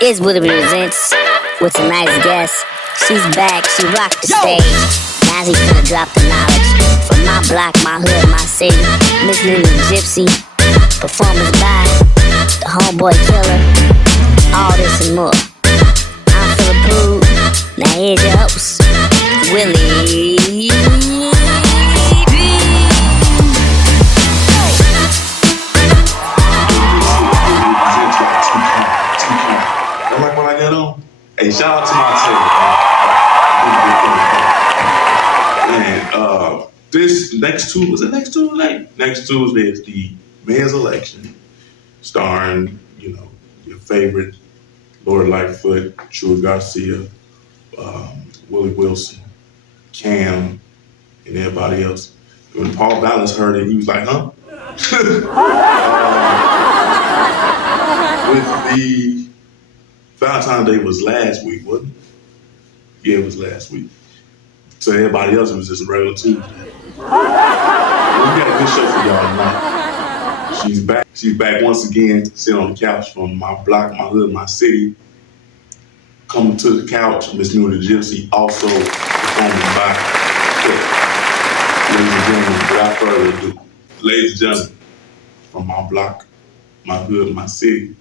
It's WheelyBPresents with tonight's guest. She's back, she rocked the stage. Now she's gonna drop the knowledge. From my block, my hood, my city. Miss Newton Gypsy. Performance by the Homeboy Killer. All this and more. I'm Philip Pooh. Now here's your host, Willie. Hey, shout out to my team, man. This next Tuesday? Next Tuesday is the mayor's election, starring, your favorite Lord Lightfoot, True Garcia, Willie Wilson, Cam, and everybody else. When Paul Ballas heard it, he was like, huh? With the Valentine's Day was last week, wasn't it? Yeah, it was last week. So everybody else, it was just a regular Tuesday. We got a good show for y'all tonight. She's back. She's back once again, sitting on the couch from my block, my hood, my city. Coming to the couch, Miss Newton Gypsy, also performing by ladies and gentlemen, without further ado, ladies and gentlemen, from my block, my hood, my city,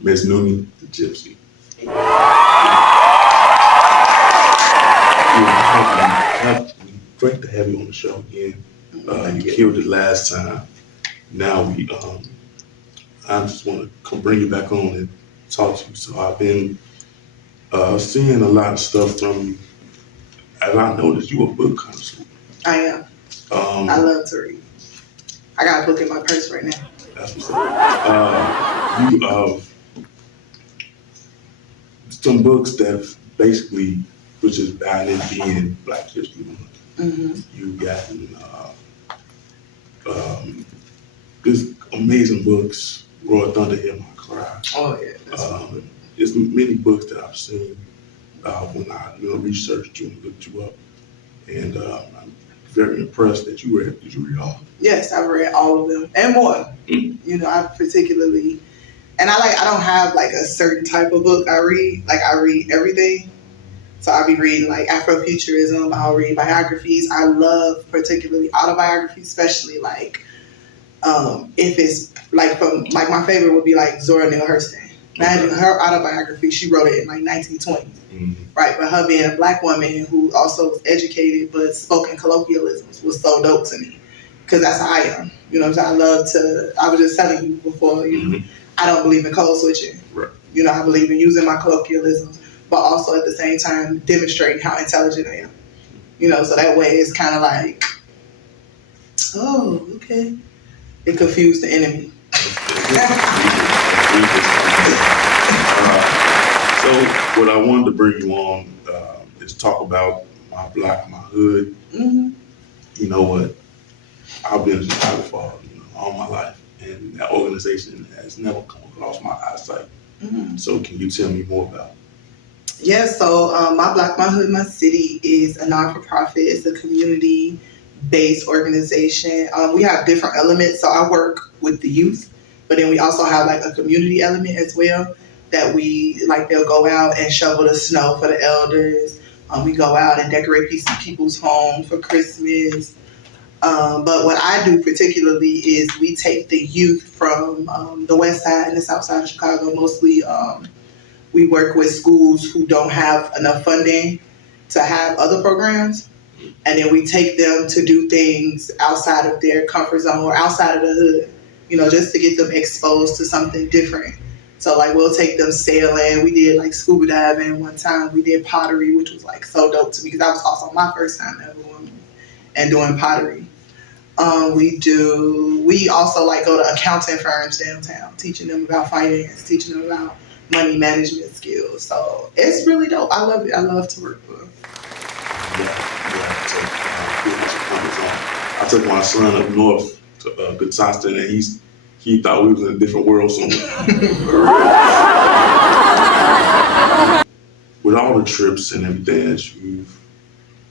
Miss Newton the Gypsy. Great to have you on the show again. You killed it last time. Now I just want to come bring you back on and talk to you. So I've been seeing a lot of stuff from you, and I noticed you a book connoisseur. I am. I love to read. I got a book in my purse right now. That's what's up. You some books that basically, which is about it being Black History Month. Mm-hmm. You got these amazing books, Roy Thunder, Hear My Cry. Oh yeah. There's many books that I've seen when I researched you and looked you up, and I'm very impressed that you read. Did you read all of them? Yes, I've read all of them and more. Mm-hmm. I particularly, and I don't have like a certain type of book I read. Like I read everything. So I'll be reading like Afrofuturism. I'll read biographies. I love particularly autobiographies, especially like if it's like from like my favorite would be like Zora Neale Hurston. Imagine her autobiography. She wrote it in like 1920s, right? But her being a Black woman who also was educated but spoke in colloquialisms was so dope to me because that's how I am. You know what I'm saying? I love to. I was just telling you before. I don't believe in code switching. Right. I believe in using my colloquialisms, but also at the same time demonstrating how intelligent I am. So that way it's kind of like, oh, okay. It confused the enemy. So what I wanted to bring you on is talk about my block, my hood. Mm-hmm. You know what? I've been a photographer all my life, and that organization has never come across my eyesight. Mm-hmm. So can you tell me more about it? Yeah, so my block, my hood, my city is a non-for-profit. It's a community-based organization. We have different elements. So I work with the youth, but then we also have like a community element as well that we like. They'll go out and shovel the snow for the elders. We go out and decorate people's homes for Christmas. But what I do particularly is we take the youth from the west side and the south side of Chicago. Mostly we work with schools who don't have enough funding to have other programs. And then we take them to do things outside of their comfort zone or outside of the hood, just to get them exposed to something different. So like we'll take them sailing. We did like scuba diving one time. We did pottery, which was like so dope to me because that was also my first time ever going and doing pottery. We also like go to accounting firms downtown, teaching them about finance, teaching them about money management skills. So it's really dope. I love it. I love to work with them. I took my son up north to Goodstockton, and he thought we was in a different world somewhere. With all the trips and everything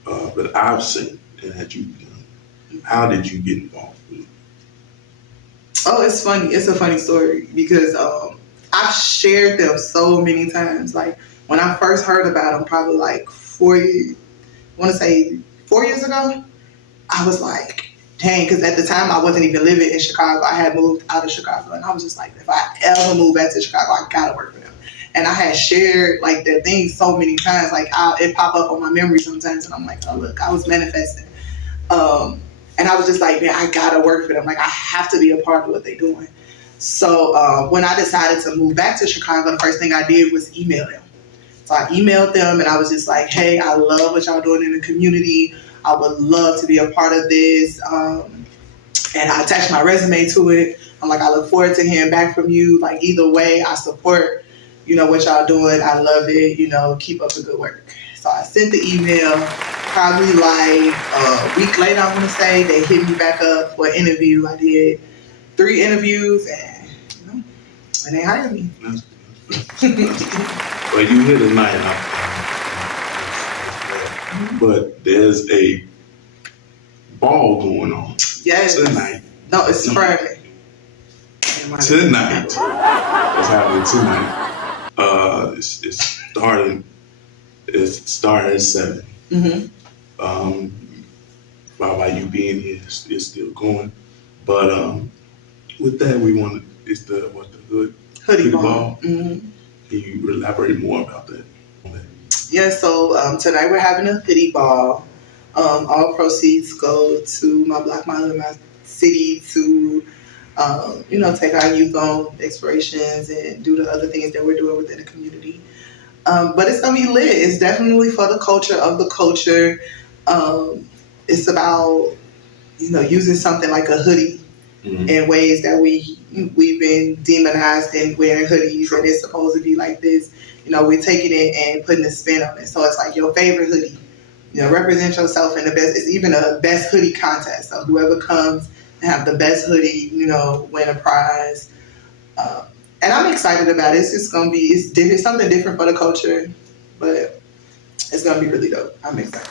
that I've seen and that you've done, how did you get involved with it? Oh, it's funny. It's a funny story because I've shared them so many times. Like when I first heard about them, probably like 4 years, I want to say 4 years ago, I was like, dang, because at the time I wasn't even living in Chicago. I had moved out of Chicago, and I was just like, if I ever move back to Chicago, I gotta work for them. And I had shared like their things so many times, like it pop up on my memory sometimes, and I'm like, oh look, I was manifesting. And I was just like, man, I gotta work for them. Like I have to be a part of what they're doing. So when I decided to move back to Chicago, the first thing I did was email them. So I emailed them and I was just like, hey, I love what y'all doing in the community. I would love to be a part of this. And I attached my resume to it. I'm like, I look forward to hearing back from you. Like either way, I support, what y'all doing. I love it. Keep up the good work. So I sent the email. Probably like a week later, I want to say, they hit me back up for an interview. I did 3 interviews and they hired me. Well, you hit a night, but there's a ball going on. Yes. Tonight. No, it's Friday. Tonight. What's happening tonight? It started at 7. Mm-hmm. By you being here, it's still going. But with that, we want to. It's the hoodie ball. Mm-hmm. Can you elaborate more about that? Yeah. So tonight we're having a hoodie ball. All proceeds go to my Black Mile in my city to, take our youth on explorations and do the other things that we're doing within the community. But it's gonna be lit. It's definitely for the culture of the culture. It's about using something like a hoodie in ways that we've been demonized in wearing hoodies, and it's supposed to be like this. We're taking it and putting a spin on it. So it's like your favorite hoodie. Represent yourself in the best. It's even a best hoodie contest. So whoever comes and have the best hoodie, win a prize. And I'm excited about it. It's just gonna be it's something different for the culture, but it's gonna be really dope. I'm excited.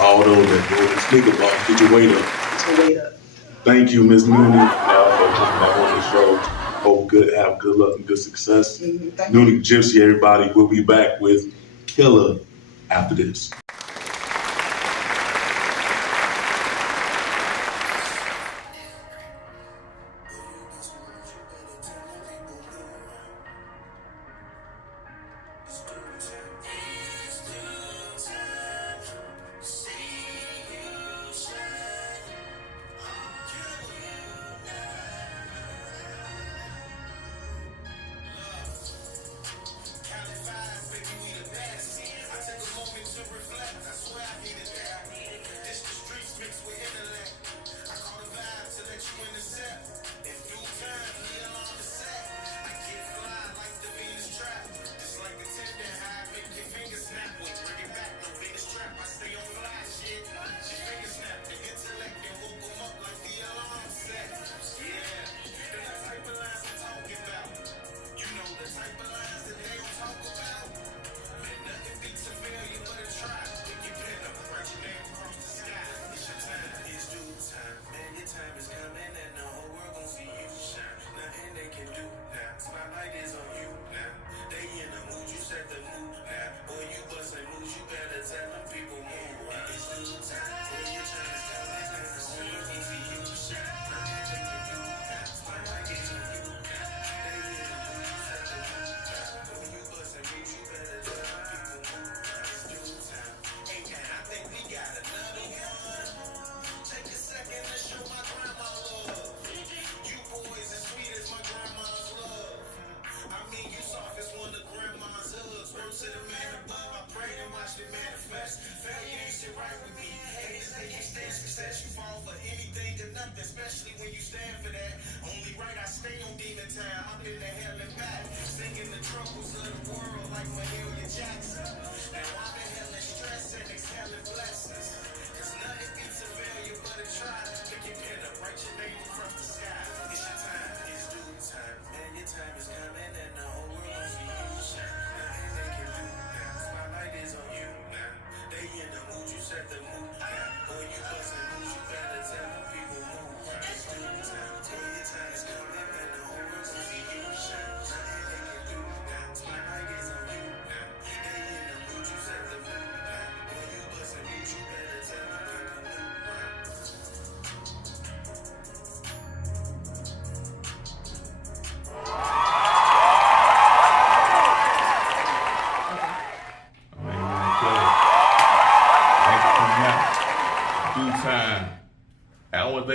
All those that do the sneaker ball, get your weight up. Get your weight up. Thank you, Ms. Nooney, for coming back on the show. Hope have good luck and good success. Nooney Gypsy, everybody. We'll be back with Killer after this.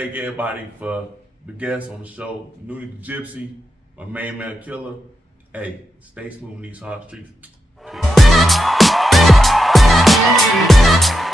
thank everybody for the guests on the show. Nudie the Gypsy, my main man Killer. Hey, stay smooth in these hard streets. Peace.